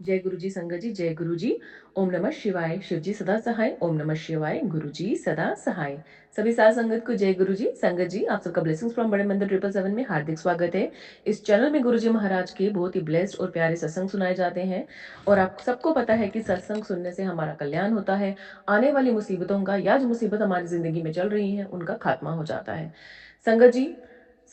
जय गुरु जी संगत जी, जय गुरु जी। ओम नमः शिवाय। शिव जी सदा सहाय। ओम नमः शिवाय। गुरु जी सदा सहाय। सभी साध संगत को जय गुरु जी संगत जी। आप सबका ब्लेसिंग्स फ्रॉम बड़े मंदिर 777 में हार्दिक स्वागत है। इस चैनल में गुरु जी महाराज के बहुत ही ब्लेस्ड और प्यारे सत्संग सुनाए जाते हैं और आप सबको पता है कि सत्संग सुनने से हमारा कल्याण होता है। आने वाली मुसीबतों का या जो मुसीबत हमारी जिंदगी में चल रही है उनका खात्मा हो जाता है। संगत जी,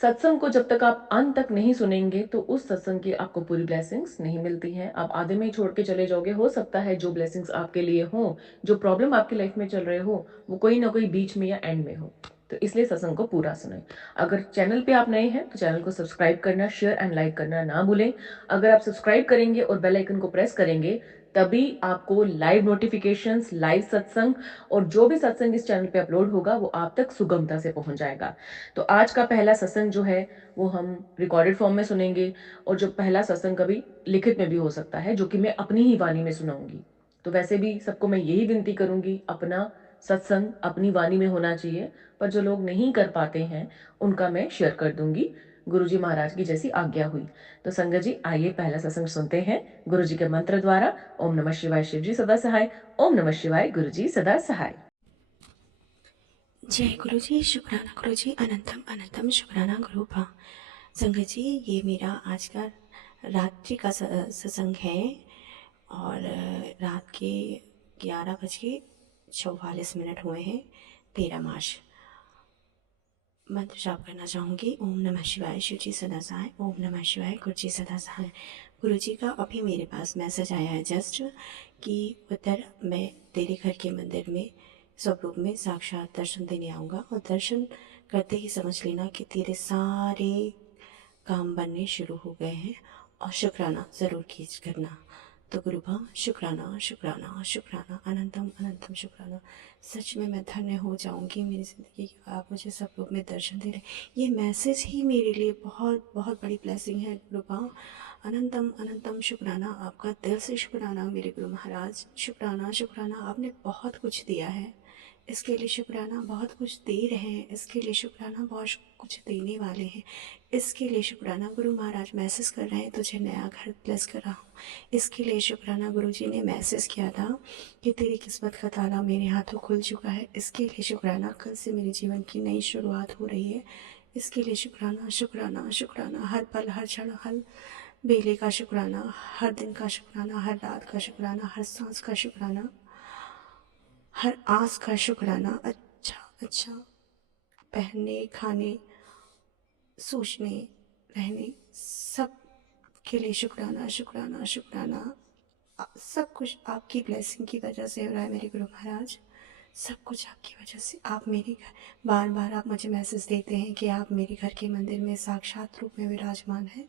सत्संग को जब तक आप अंत तक नहीं सुनेंगे तो उस सत्संग की आपको पूरी ब्लेसिंग्स नहीं मिलती हैं। आप आधे में ही छोड़ के चले जाओगे। हो सकता है जो ब्लेसिंग्स आपके लिए हो, जो प्रॉब्लम आपकी लाइफ में चल रहे हो, वो कोई ना कोई बीच में या एंड में हो। तो इसलिए सत्संग को पूरा सुने। अगर चैनल पे आप नए हैं तो चैनल को सब्सक्राइब करना, शेयर एंड लाइक करना ना भूलें। अगर आप सब्सक्राइब करेंगे और बेल आइकन को प्रेस करेंगे तभी आपको लाइव नोटिफिकेशंस, लाइव सत्संग और जो भी सत्संग इस चैनल पे अपलोड होगा वो आप तक सुगमता से पहुंच जाएगा। तो आज का पहला सत्संग जो है वो हम रिकॉर्डेड फॉर्म में सुनेंगे और जो पहला सत्संग कभी लिखित में भी हो सकता है, जो कि मैं अपनी ही वाणी में सुनाऊंगी। तो वैसे भी सबको मैं यही विनती करूंगी, अपना सत्संग अपनी वाणी में होना चाहिए, पर जो लोग नहीं कर पाते हैं उनका मैं शेयर कर दूंगी गुरुजी महाराज की जैसी आज्ञा हुई। तो संगत जी आइए पहला सत्संग सुनते हैं गुरु जी के मंत्र द्वारा। ओम नमः शिवाय। शिव जी सदा सहाय। ओम नमः शिवाय। गुरु जी सदा सहाय। जय गुरु जी। शुक्राना गुरु जी। अनंतम अनंतम शुक्राना गुरु भा। संगत जी, ये मेरा आज का रात्रि का सत्संग है और रात के 11:44 हुए हैं, 13 मार्च। मंत्र जाप करना चाहूँगी। ओम नमः शिवाय। शिव जी सदा सहाय। ओम नमः शिवाय। गुरु जी सदा सहाय। गुरु जी का अभी मेरे पास मैसेज आया है जस्ट कि उधर मैं तेरे घर के मंदिर में स्वरूप में साक्षात दर्शन देने आऊँगा और दर्शन करते ही समझ लेना कि तेरे सारे काम बनने शुरू हो गए हैं और शुक्राना ज़रूर कीज करना। तो गुरुभा, शुक्राना शुक्राना शुक्राना, अनंतम अनंतम शुक्राना। सच में मैं धन्य हो जाऊंगी मेरी ज़िंदगी की, आप मुझे सब लोग में दर्शन दे रहे। ये मैसेज ही मेरे लिए बहुत बहुत बड़ी ब्लेसिंग है गुरुभा। अनंतम अनंतम शुक्राना, आपका दिल से शुक्राना मेरे गुरु महाराज। शुक्राना शुक्राना, आपने बहुत कुछ दिया है, इसके लिए शुक्राना। बहुत कुछ दे रहे हैं, इसके लिए शुक्राना। बहुत कुछ देने वाले हैं, इसके लिए शुक्राना। गुरु महाराज मैसेज कर रहे हैं तुझे नया घर ब्लेस कर रहा हूँ, इसके लिए शुक्राना। गुरु जी ने मैसेज किया था कि तेरी किस्मत का ताला मेरे हाथों खुल चुका है, इसके लिए शुक्राना। कल से मेरे जीवन की नई शुरुआत हो रही है, इसके लिए शुक्राना शुक्राना शुक्राना। हर पल हर क्षण हर बेले का शुक्राना, हर दिन का शुक्राना, हर रात का शुक्राना, हर सांस का शुक्राना, हर आस का शुक्राना। अच्छा अच्छा, पहनने, खाने, सोचने, रहने, सब के लिए शुक्राना शुक्राना शुक्राना। सब कुछ आपकी ब्लेसिंग की वजह से हो रहा है मेरे गुरु महाराज। सब कुछ आपकी वजह से। आप मेरे घर, बार बार आप मुझे मैसेज देते हैं कि आप मेरे घर के मंदिर में साक्षात रूप में विराजमान हैं,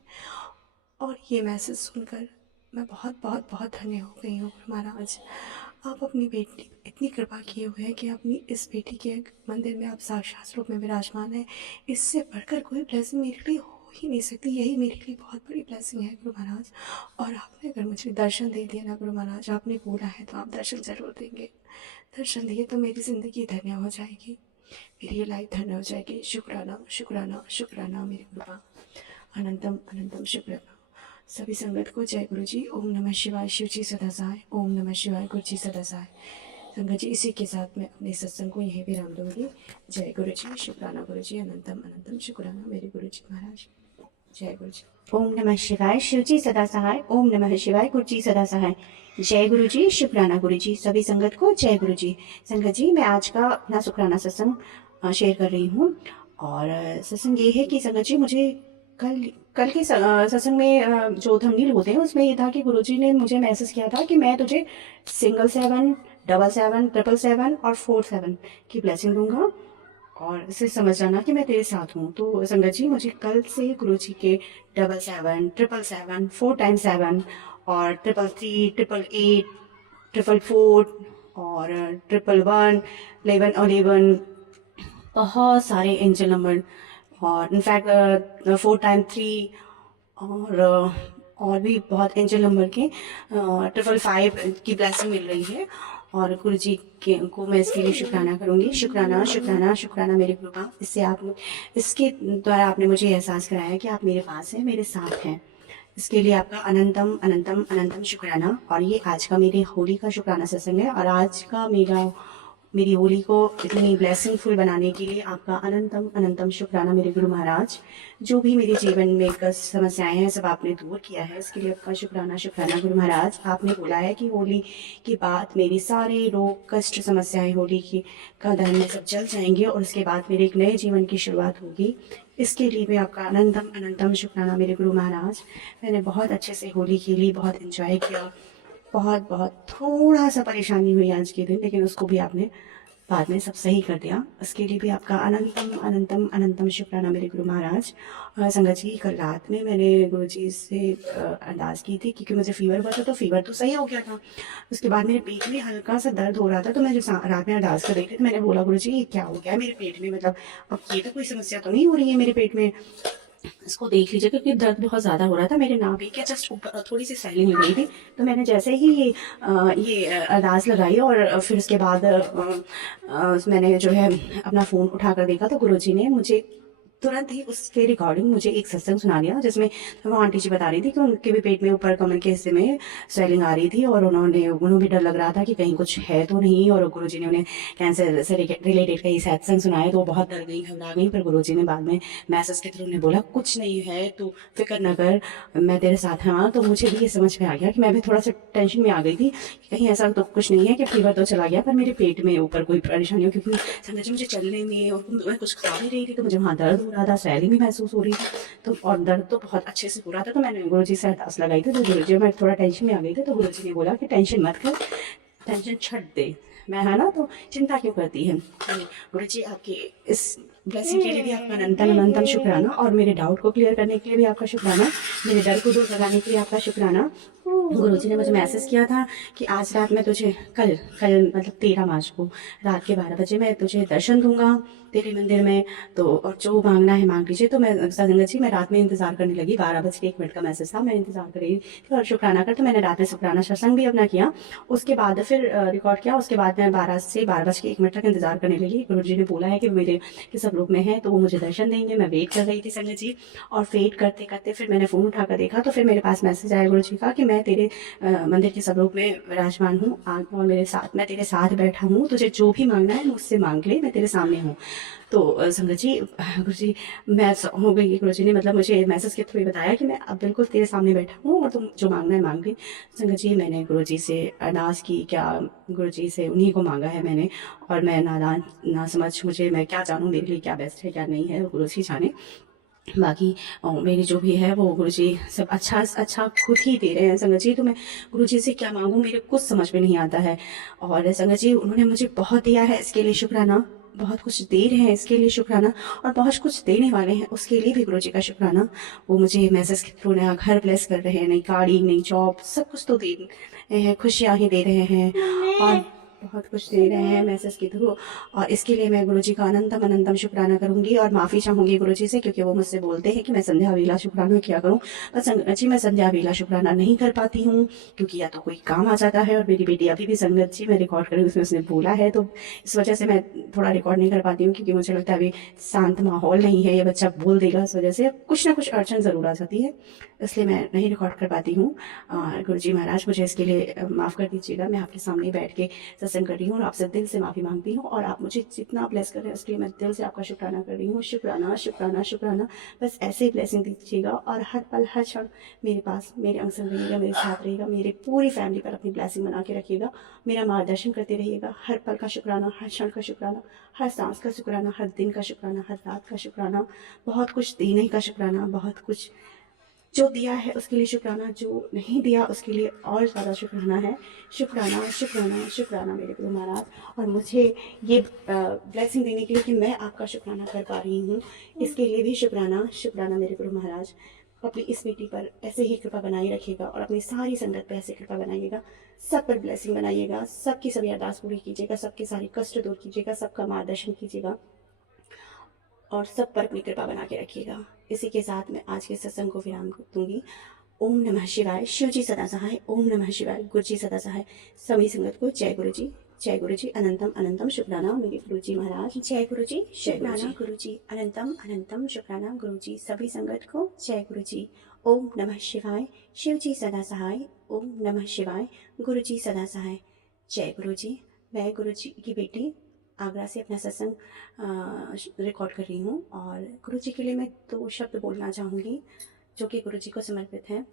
और ये मैसेज सुनकर मैं बहुत बहुत बहुत धन्य हो गई हूँ गुरु महाराज। आप अपनी बेटी इतनी कृपा किए हुए हैं कि अपनी इस बेटी के मंदिर में आप साक्षात रूप में विराजमान हैं। इससे बढ़कर कोई ब्लेसिंग मेरे लिए हो ही नहीं सकती। यही मेरे लिए बहुत बड़ी ब्लेसिंग है गुरु महाराज। और आपने अगर मुझे दर्शन दे दिया ना गुरु महाराज, आपने बोला है तो आप दर्शन ज़रूर देंगे। दर्शन दिए तो मेरी ज़िंदगी धन्य हो जाएगी, मेरी लाइफ धन्य हो जाएगी। शुक्राना शुक्राना शुक्राना मेरे गुरुबा। अनंतम अनंतम शुक्राना। सभी संगत को जय गुरु जी। ओम नमः शिवाय। शिव जी सदा सहाय। ओम नमः शिवाय। गुरु जी सदा सहाय। संगत जी, इसी के साथ मैं अपने सत्संग को यहीं विराम दूंगी। जय गुरु जी। शुक्राना गुरु जी। अनंतम अनंतम शुक्राना मेरे गुरु जी महाराज। जय गुरु जी। ओम नमः शिवाय। शिव जी सदा सहाय। ओम नमः शिवाय। गुरु जी सदा सहाय। जय गुरु जी। शुक्राना गुरु जी। सभी संगत को जय गुरु जी। संगत जी, मैं आज का अपना शुक्राना सत्संग शेयर कर रही हूँ। और सत्संग ये है कि संगत जी, मुझे कल कल के सत्संग में जो थंबनेल होते हैं उसमें ये था कि गुरुजी ने मुझे मैसेज किया था कि मैं तुझे 777, 777, 777 और 47 की ब्लेसिंग दूंगा, और इससे समझ जाना कि मैं तेरे साथ हूँ। तो संगत जी, मुझे कल से गुरुजी के 777, 777, 4 टाइम 7 और 333, 888, 444 और 111, 1111, बहुत सारे एंजल नंबर, और इनफैक्ट 4 टाइम 3 और भी बहुत एंजल नंबर के 555 की ब्लेसिंग मिल रही है। और गुरु जी के को मैं इसके लिए शुक्राना करूँगी। शुक्राना शुक्राना शुक्राना मेरे गुरुबा। इससे आप, इसके द्वारा आपने मुझे एहसास कराया कि आप मेरे पास हैं, मेरे साथ हैं। इसके लिए आपका अनंतम अनंतम अनंतम शुक्राना। और ये आज का मेरे होली का शुक्राना सत्संग है, और आज का मेरी होली को इतनी ब्लेसिंगफुल बनाने के लिए आपका अनंतम अनंतम शुक्राना मेरे गुरु महाराज। जो भी मेरे जीवन में कष्ट समस्याएं हैं सब आपने दूर किया है, इसके लिए आपका शुक्राना शुक्राना गुरु महाराज। आपने बोला है कि होली के बाद मेरे सारे रोग कष्ट समस्याएं होली की का दहन में सब जल जाएंगे, और उसके बाद मेरे एक नए जीवन की शुरुआत होगी। इसके लिए मैं आपका अनंतम अनंतम शुक्राना मेरे गुरु महाराज। मैंने बहुत अच्छे से होली खेली, बहुत इन्जॉय किया, बहुत बहुत थोड़ा सा परेशानी हुई आज के दिन, लेकिन उसको भी आपने बाद में सब सही कर दिया। उसके लिए भी आपका अनंतम अनंतम अनंतम शुक्राना मेरे गुरु महाराज। और संगत जी, कल रात में मैंने गुरु जी से अरदास की थी, क्योंकि मुझे फीवर हुआ था, तो फीवर तो सही हो गया था। उसके बाद मेरे पेट में हल्का सा दर्द हो रहा था, तो मैं जो रात में अरदास कर रही थी तो मैंने बोला, गुरु जी ये क्या हो गया है मेरे पेट में, मतलब अब ये तो कोई समस्या तो नहीं हो रही है मेरे पेट में, इसको देख लीजिए, क्योंकि दर्द बहुत ज़्यादा हो रहा था। मेरे नाभि के जस्ट ऊपर थोड़ी सी स्वेलिंग हो गई थी। तो मैंने जैसे ही ये अरदास लगाई, और फिर उसके बाद मैंने जो है अपना फ़ोन उठा कर देखा, तो गुरुजी ने मुझे तुरंत ही उसके रिकॉर्डिंग मुझे एक सत्संग सुना दिया, जिसमें वो आंटी जी बता रही थी कि उनके भी पेट में ऊपर कमर के हिस्से में स्वेलिंग आ रही थी, और उन्होंने भी डर लग रहा था कि कहीं कुछ है तो नहीं। और गुरुजी ने उन्हें कैंसर से रिलेटेड कई सत्संग सुनाए, तो वो बहुत डर गई, घबरा गई। पर गुरुजी ने बाद में मैसेज के थ्रू उन्हें बोला, कुछ नहीं है, तू फिक्र न कर, मैं तेरे साथ हाँ। तो मुझे भी ये समझ में आ गया कि मैं भी थोड़ा सा टेंशन में आ गई थी कि कहीं ऐसा तो कुछ नहीं है कि फीवर तो चला गया, पर मेरे पेट में ऊपर कोई परेशानी हो, क्योंकि समझ मुझे चलने में और मैं कुछ खा भी रही थी, तो मुझे वहाँ दर्द हो रहा था, स्वेलिंग भी महसूस हो रही थी, तो और दर्द तो बहुत अच्छे से हो रहा था। तो मैंने गुरुजी से अरदास लगाई थी, तो गुरुजी, मैं थोड़ा टेंशन में आ गई थी, तो गुरुजी ने बोला कि टेंशन मत कर, टेंशन छੱਡ दे, मैं है ना, तो चिंता क्यों करती है। गुरुजी आपके इस ब्लेसिंग के लिए भी आपका अनंतम अनंतम शुक्राना, और मेरे डाउट को क्लियर करने के लिए भी आपका शुक्राना, मेरे डर को दूर लगाने के लिए आपका शुक्राना। गुरुजी ने मुझे मैसेज किया था कि आज रात मैं तुझे कल मतलब 13 मार्च को रात के 12 बजे मैं तुझे दर्शन दूंगा तेरे मंदिर में, तो और जो मांगना है मांग लीजिए। तो मैं संगत जी, मैं रात में इंतजार करने लगी, 12 बज के 1 मिनट का मैसेज था, मैं इंतजार कर रही थी और शुक्राना कर, तो मैंने रात में शुक्राना सत्संग भी अपना किया, उसके बाद फिर रिकॉर्ड किया। उसके बाद मैं 12 से 12 बज के 1 मिनट तक इंतजार करने लगी। गुरुजी ने बोला है कि मेरे के सब लोग में है, तो वो मुझे दर्शन देंगे। मैं वेट कर रही थी संगत जी, और वेट करते करते फिर मैंने फ़ोन उठाकर देखा, तो फिर मेरे पास मैसेज आया गुरुजी का कि मैं तेरे मंदिर के सब लोग में विराजमान हूँ, और मेरे साथ, मैं तेरे साथ बैठा हूँ, तुझे जो भी मांगना है मुझसे मांग ले, मैं तेरे सामने हूँ। तो संगत जी, गुरुजी, मैं हो गई। गुरुजी ने मतलब मुझे मैसेज के थ्रू बताया कि मैं अब बिल्कुल तेरे सामने बैठा हूँ, और तुम जो मांगना है मांग ले। संगत जी, मैंने गुरुजी से अरदास की, क्या गुरुजी से उन्हीं को मांगा है मैंने, और मैं नादान ना समझ, मुझे मैं क्या जानूँ मेरे लिए क्या बेस्ट है क्या नहीं है, गुरुजी जाने। बाकी मेरी जो भी है वो गुरुजी सब अच्छा अच्छा खुद ही दे रहे हैं संगत जी। तो मैं गुरुजी से क्या मांगूं, मेरे कुछ समझ में नहीं आता है। और संगत जी, उन्होंने मुझे बहुत दिया है, इसके लिए शुक्राना। बहुत कुछ दे रहे हैं, इसके लिए शुक्राना, और बहुत कुछ देने वाले हैं, उसके लिए भी गुरुजी का शुक्राना। वो मुझे मैसेज के थ्रू नया घर ब्लेस कर रहे हैं, नई गाड़ी, नई जॉब, सब कुछ तो दे रहे हैं, खुशियाँ ही दे रहे हैं, और बहुत कुछ दे रहे हैं मैसेज के थ्रू। और इसके लिए मैं गुरुजी का अनंतम अनंतम शुक्राना करूंगी, और माफ़ी चाहूंगी गुरुजी से, क्योंकि वो मुझसे बोलते हैं कि मैं संध्या वेला शुक्राना किया करूं, पर संगत जी मैं संध्या वेला शुक्राना नहीं कर पाती हूँ, क्योंकि या तो कोई काम आ जाता है, और मेरी बेटी अभी भी संगत जी मैं रिकॉर्ड करूँ उसमें उसने बोला है, तो इस वजह से मैं थोड़ा रिकॉर्ड नहीं कर पाती हूँ, क्योंकि मुझे लगता है अभी शांत माहौल नहीं है, ये बच्चा बोल देगा, इस वजह से कुछ ना कुछ अड़चन ज़रूर आ जाती है, इसलिए मैं नहीं रिकॉर्ड कर पाती हूँ। गुरुजी महाराज, मुझे इसके लिए माफ़ कर दीजिएगा। मैं आपके सामने बैठ के सत्संग कर रही हूँ, और आपसे दिल से माफ़ी मांगती हूँ, और आप मुझे जितना ब्लेस कर रहे हैं उसके लिए मैं दिल से आपका शुक्राना कर रही हूँ। शुक्राना शुक्राना शुक्राना, बस ऐसे ही ब्लेसिंग दीजिएगा, और हर पल हर क्षण मेरे पास, मेरे अंग संग रहिएगा, मेरे साथ रहेगा, मेरे पूरी फैमिली पर अपनी ब्लेसिंग बना के रखिएगा, मेरा मार्गदर्शन करते रहिएगा। हर पल का शुक्राना, हर क्षण का शुक्राना, हर सांस का शुक्राना, हर दिन का शुक्राना, हर रात का शुक्राना, बहुत कुछ देने का शुक्राना, बहुत कुछ जो दिया है उसके लिए शुक्राना, जो नहीं दिया उसके लिए और ज़्यादा शुक्राना है। शुक्राना शुक्राना शुक्राना मेरे गुरु महाराज, और मुझे ये ब्लेसिंग देने के लिए कि मैं आपका शुक्राना कर पा रही हूँ, इसके लिए भी शुक्राना शुक्राना मेरे गुरु महाराज। अपनी इस बेटी पर ऐसे ही कृपा बनाए रखिएगा, और अपनी सारी संगत पर ऐसे कृपा बनाइएगा, सब पर ब्लेसिंग बनाइएगा, सबकी सभी अरदास पूरी कीजिएगा, सबके सारे कष्ट दूर कीजिएगा, सबका मार्गदर्शन कीजिएगा, और सब पर अपनी कृपा बना के रखिएगा। इसी के साथ मैं आज के सत्संग को विराम दूंगी। ओम नमः शिवाय। शिव जी सदा सहाय। ओम नमः शिवाय। गुरु जी सदा सहाय। सभी संगत को जय गुरु जी, जय गुरु जी। अनंतम अनंतम शुक्राना मेरे गुरु जी महाराज। जय गुरु जी, शुक्राना गुरु जी। अनंतम अनंतम शुक्राना गुरु जी। सभी संगत को जय गुरु जी। ओम नमः शिवाय। शिव जी सदा सहाय। ओम नमः शिवाय। गुरु जी सदा सहाय। जय गुरु जी। मैं गुरु जी की बेटी आगरा से अपना सत्संग रिकॉर्ड कर रही हूँ और गुरु जी के लिए मैं 2 शब्द बोलना चाहूँगी जो कि गुरु जी को समर्पित हैं।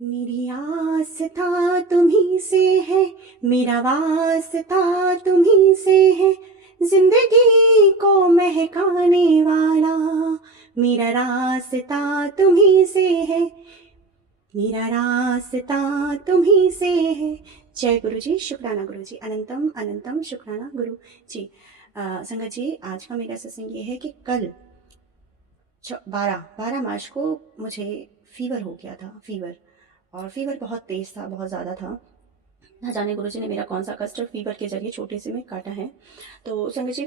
मेरी आस्था तुम्हीं से है, मेरा वास्ता तुम्हीं से है, जिंदगी को महकाने वाला मेरा रास्ता तुम्हीं से है, मेरा रास्ता तुम्हीं से है। जय गुरु जी। शुक्राना गुरु जी। अनंतम अनंतम शुक्राना गुरु जी। संगत जी, आज का मेरा सत्संग ये है कि कल 12 मार्च को मुझे फीवर हो गया था। और फीवर बहुत तेज़ था, बहुत ज़्यादा था। ना जाने गुरुजी ने मेरा कौन सा कष्ट फीवर के जरिए छोटे से में काटा है। तो संगत जी,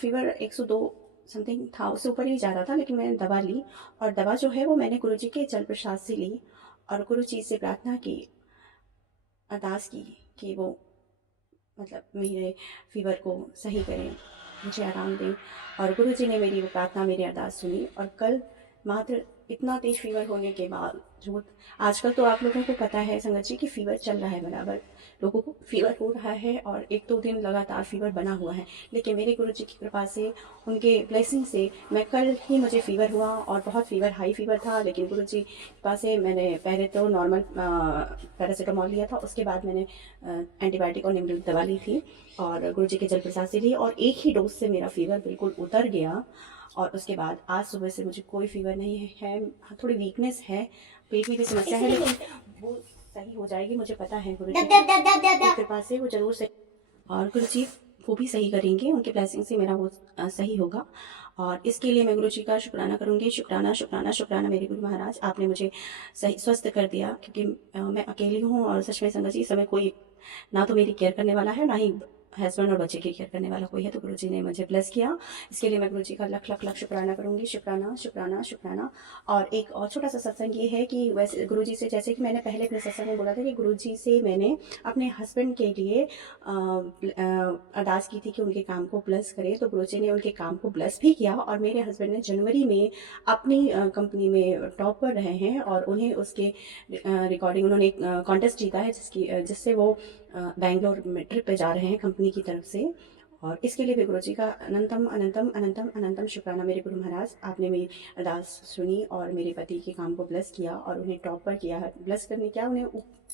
फीवर 102 समथिंग था, उससे ऊपर ही जा रहा था, लेकिन मैंने दवा ली और दवा जो है वो मैंने गुरुजी के जल प्रसाद से ली और गुरु जी से प्रार्थना की, अरदास की कि वो मतलब मेरे फीवर को सही करें, मुझे आराम दें। और गुरु जी ने मेरी वो प्रार्थना, मेरी अरदास सुनी। और कल मात्र इतना तेज फीवर होने के बावजूद, आजकल तो आप लोगों को पता है संगत जी कि फीवर चल रहा है, बराबर लोगों को फीवर हो रहा है और 1-2 दिन लगातार फीवर बना हुआ है। लेकिन मेरे गुरु जी की कृपा से, उनके ब्लेसिंग से मैं कल ही मुझे फीवर हुआ और बहुत फीवर, हाई फीवर था। लेकिन गुरु जी की कृपा से मैंने पहले तो नॉर्मल पैरासीटामोल लिया था, उसके बाद मैंने एंटीबायोटिक और निम्नलिखित दवा ली थी और गुरु जी के जल प्रसाद से ली और एक ही डोज से मेरा फीवर बिल्कुल उतर गया। और उसके बाद आज सुबह से मुझे कोई फीवर नहीं है। थोड़ी वीकनेस है, पेट में भी समस्या है, लेकिन वो सही हो जाएगी, मुझे पता है गुरु जी की कृपा से वो जरूर सही। और गुरु जी वो भी सही करेंगे, उनके ब्लेसिंग से मेरा वो सही होगा। और इसके लिए मैं गुरु जी का शुक्राना करूँगी। शुक्राना शुक्राना शुक्राना मेरे गुरु महाराज, आपने मुझे सही स्वस्थ कर दिया, क्योंकि मैं अकेली हूँ और सच में संगत जी, इस समय कोई ना तो मेरी केयर करने वाला है, ना ही हस्बैंड और बच्चे की केयर करने वाला कोई है। तो गुरु जी ने मुझे ब्लेस किया, इसके लिए मैं गुरु जी का लख लख लख शुक्राना करूँगी। शुक्राना शुक्राना शुक्राना। और एक और छोटा सा सत्संग ये है कि वैसे गुरु जी से, जैसे कि मैंने पहले अपने सत्संग में बोला था कि गुरु जी से मैंने अपने हस्बैंड के लिए अरदास की थी कि उनके काम को ब्लेस करें। तो गुरु जी ने उनके काम को ब्लेस भी किया और मेरे हस्बैंड ने जनवरी में अपनी कंपनी में टॉप पर रहे हैं और उन्हें उसके रिकॉर्डिंग, उन्होंने एक कॉन्टेस्ट जीता है जिससे वो बैंगलोर में ट्रिप पे जा रहे हैं कंपनी की तरफ से। और इसके लिए भी गुरु जी का अनंतम अनंतम अनंतम अनंतम शुक्राना मेरे गुरु महाराज, आपने मेरी अरदास सुनी और मेरे पति के काम को ब्लेस किया और उन्हें टॉप पर किया है। ब्लेस करने क्या, उन्हें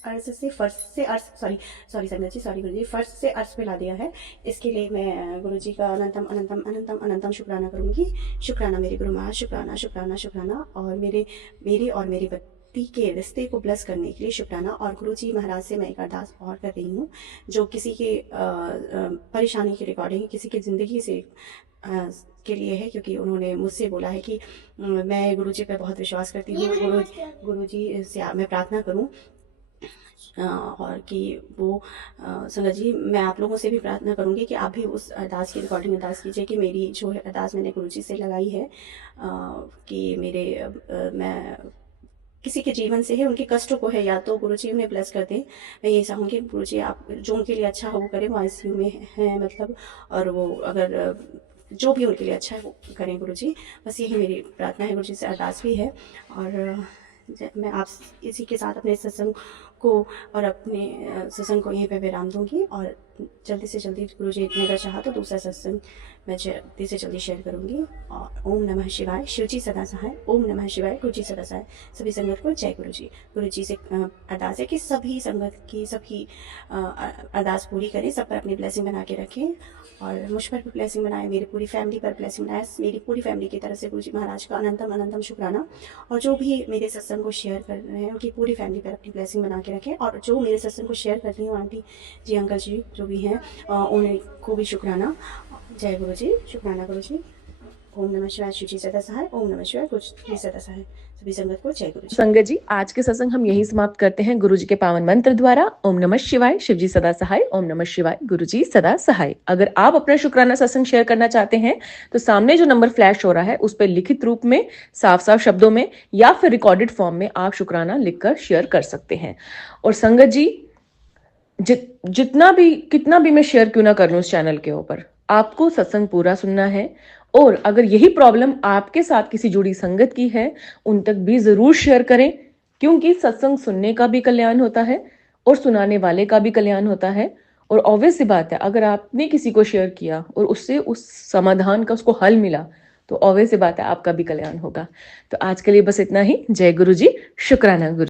अर्श से फर्श से अर्श, सॉरी संगत जी, सॉरी गुरु जी, फर्श से अर्श पे ला दिया है। इसके लिए मैं गुरु जी का अनंतम अनंतम अनंतम अनंतम शुक्राना करूँगी। शुक्राना मेरे गुरु महाराज, शुक्राना शुक्राना शुक्राना। और मेरे और मेरे पति के रिश्ते को ब्लेस करने के लिए शुक्राना। और गुरु जी महाराज से मैं एक अरदास और कर रही हूँ, जो किसी के परेशानी की रिकॉर्डिंग, किसी की ज़िंदगी से के लिए है, क्योंकि उन्होंने मुझसे बोला है कि मैं गुरु जी पर बहुत विश्वास करती हूँ, गुरु जी से मैं प्रार्थना करूँ और कि वो संगत जी, मैं आप लोगों से भी प्रार्थना करूँगी कि आप भी उस अरदास की रिकॉर्डिंग अरदास कीजिए कि मेरी जो है अरदास मैंने गुरु जी से लगाई है कि मेरे मैं किसी के जीवन से है, उनके कष्टों को है, या तो गुरु जी उन्हें ब्लेस कर दें। मैं ये चाहूँगी गुरु जी आप जो उनके लिए अच्छा हो वो करें, वो ICU में हैं मतलब, और वो अगर जो भी उनके लिए अच्छा है वो करें गुरु जी। बस यही मेरी प्रार्थना है, गुरु जी से अरदास भी है। और मैं आप इसी के साथ अपने सत्संग को और अपने सत्संग को यहीं पे विराम दूंगी और जल्दी से जल्दी गुरु जी ने अगर चाहा तो दूसरा सत्संग मैं जल्दी से जल्दी शेयर करूंगी। और ओम नमः शिवाय, शिव जी सदा सहाय। ओम नमः शिवाय, गुरु जी सदा सहाय। सभी संगत को जय गुरु जी। गुरु जी से अरदास है कि सभी संगत की सभी अरदास पूरी करें, सब पर अपनी ब्लेसिंग बना के रखें और मुझ पर भी ब्लेसिंग बनाए, मेरी पूरी फैमिली पर ब्लेसिंग बनाए। मेरी पूरी फैमिली की तरफ से गुरु जी महाराज का अनंतम अनंतम शुक्राना। और जो भी मेरे सत्संग को शेयर कर रहे हैं उनकी पूरी फैमिली पर अपनी ब्लेसिंग बना के रखें। और जो मेरे सत्संग को शेयर कर रही हूँ, आंटी जी, अंकल जी जो भी हैं, उनको भी शुक्राना। जय गुरु जी। शुक्राना गुरु जी। ओम नमः शिवाय, शिव जी सदा सहाय। ओम नमः शिवाय, गुरु जी सदा सहाय। सभी संगत को जय गुरु जी। संगत जी, आज के सत्संग हम यही समाप्त करते हैं गुरु जी के पावन मंत्र द्वारा। ओम नमः शिवाय, शिव जी सदा सहाय। ओम नमः शिवाय, गुरु जी सदा सहाय। अगर आप अपना शुक्राना सत्संग शेयर करना चाहते हैं तो सामने जो नंबर फ्लैश हो रहा है उस पर लिखित रूप में, साफ साफ शब्दों में या फिर रिकॉर्डेड फॉर्म में आप शुक्राना लिखकर शेयर कर सकते हैं। और संगत जी, कितना भी मैं शेयर क्यों ना कर लूं इस चैनल के ऊपर, आपको सत्संग पूरा सुनना है और अगर यही प्रॉब्लम आपके साथ किसी जुड़ी संगत की है, उन तक भी जरूर शेयर करें, क्योंकि सत्संग सुनने का भी कल्याण होता है और सुनाने वाले का भी कल्याण होता है। और ऑब्वियस सी बात है, अगर आपने किसी को शेयर किया और उससे उस समाधान का उसको हल मिला, तो ऑब्वियस सी बात है आपका भी कल्याण होगा। तो आज के लिए बस इतना ही। जय गुरु जी, शुक्राना गुरु।